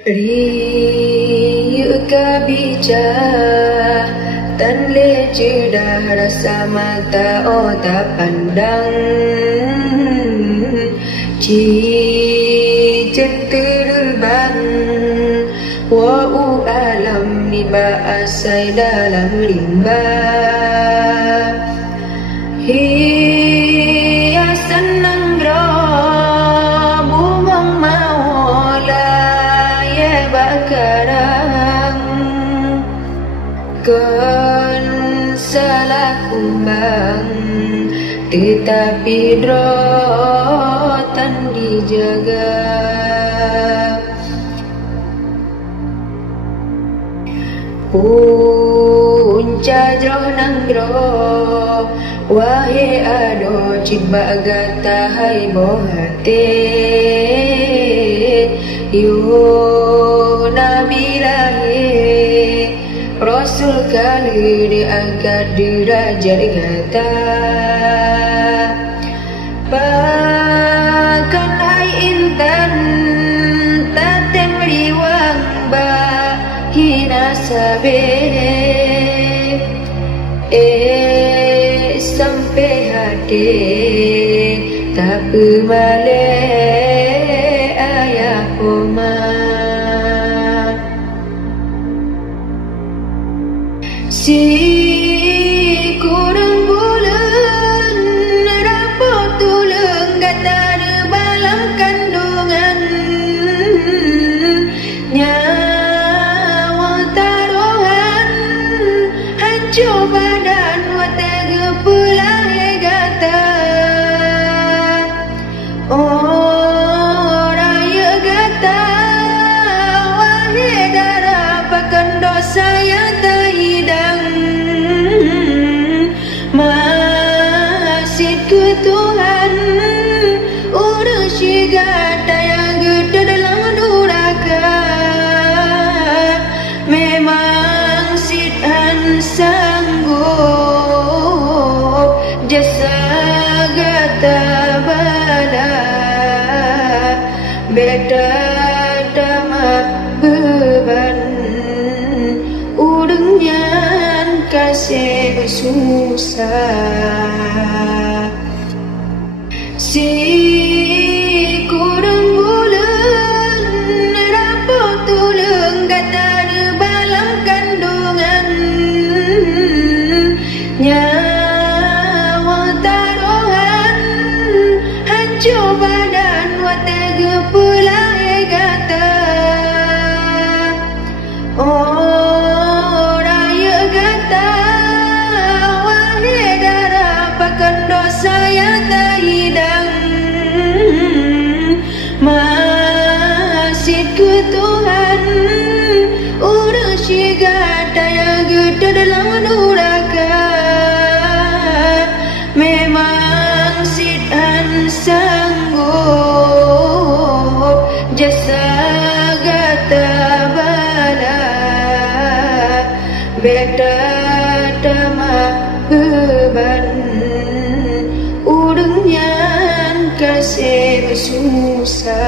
Riu kabija tan le jedah rasa mata otak pandang ci terbang wa'u alam ni ba'asai dalam limbah hiasan nanggro bumang maula ya bakarang kon salah kumbang tetapi drotan dijaga punca jroh nanggro wahe ado ciba gata hai bohate yo nabi lahe rasul kali diangkat derajat gata bahkan hai intan tatem riwang bahina sabe sampai hati tak pemale ayah oma si kurang bulan rapot tulang gata balang kandungan nyawa taruhan hancur badan watega pulai gata oh raya gata wahai darah pakan dosa yang tak hidang masih ke Tuhan urus gata yang gede dalam duraka memang sidhan sanggup jasa gata bala beda dama beban udengnya kasih susah si kurang bulan rapot tulang gata balang kandungan nyawa taruhan hancur badan watega pulai gata oh raya gata wahai darah pakan dosa yang tak hidang masih ke Tuhan urus gata yang gede dalam duraka memang sidhan sanggup jasa gata bala beda dama beban udengnya kasih susah